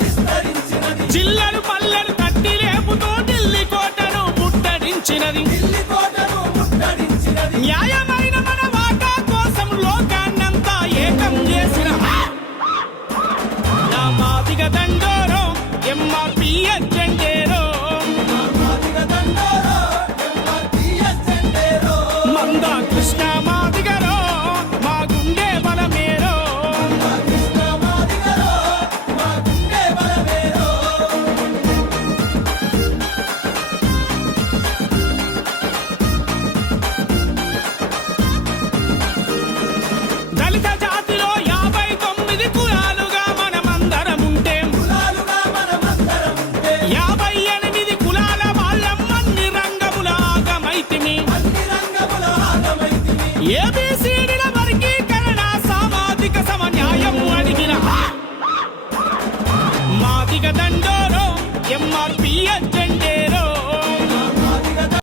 విస్తరించినది, చిల్లలు పల్లెలు తట్టి లేపుతో ఢిల్లీ కోటను ముట్టడించినది. న్యాయమైన మన వాటా కోసం లోకాన్నంతా ఏకం చేసిన నా మాదిగ దండోరో ఎంఆర్పీఎస్ జెండేరో, మందా కృష్ణ మాదిగరో మా గుండె బలమేరో. దళిత జాతిలో 59 కులాలుగా మనమందరం ఉంటే 58 కులాల వాళ్ళం అన్ని రంగముల ఆగమైతిమి. ఏబిసిడిల వర్గీకరణ సామాజిక సమన్యాయం అడిగిన మాదిగ దండోరో ఎంఆర్పీఎస్ జెండేరో.